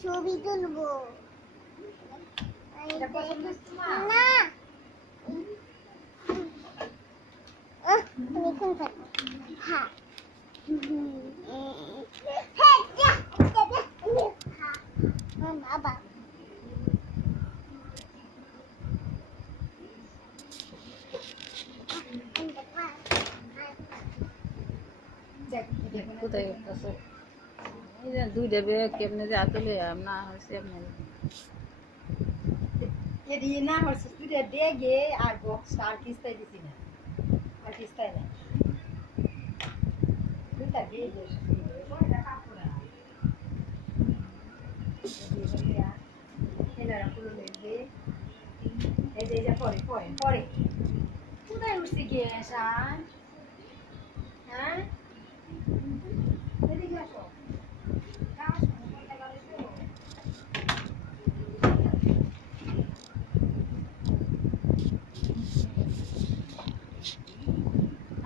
ছবি তুলবো। এটা পছন্দ না। থাকো। হ্যাঁ। হ্যাঁ, হ্যাঁ, বাবা। কোথায় আছে? দুইটা ব্যাগ কেমনে যে আতলে না হয়েছে এমনি দুইটা আর বক্স না। না পুরো পরে পরে কোথায় উঠছে গিয়ে শান হ্যাঁ এদিকে আসো আসো, কোথায় গেলে তো?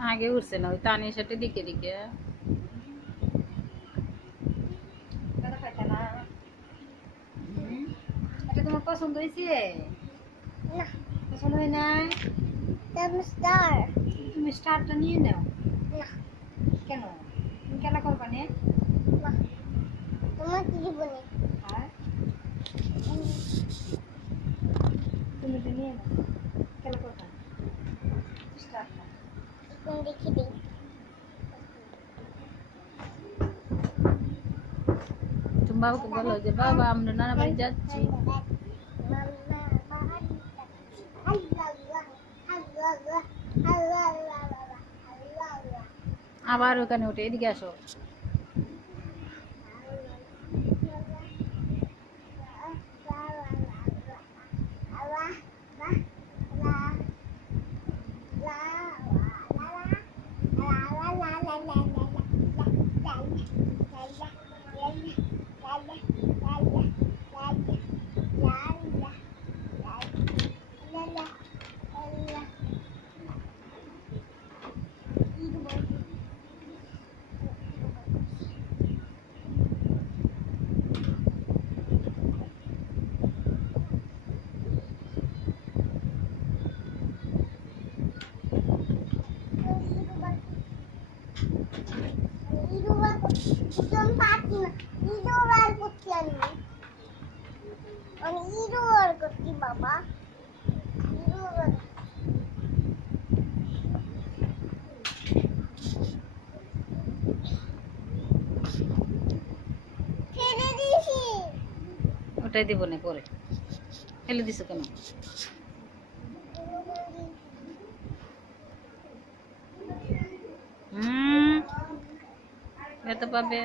আগে উঠছে না ওই তানির সাথে দিকে দিকে? এটা তোমার পছন্দ হয়েছে? পছন্দ হয় নাই? তুমি স্টার তুমি স্টারটা নিয়ে নাও। কেন? তুমি খেলা করবা নে? না। তোমার কি জীবনে? তুমি তো নিয়ে নাও। খেলা করবা। স্টারটা এখন দেখি দিই। তুমি বাবাকে বলো যে, বাবা, আমরা নানা বাড়ি যাচ্ছি। আবার ওখানে উঠে এদিকে আসো। বাবা ওটাই দিব না পরে। ফেলে দিছো কেন? এত পাবে।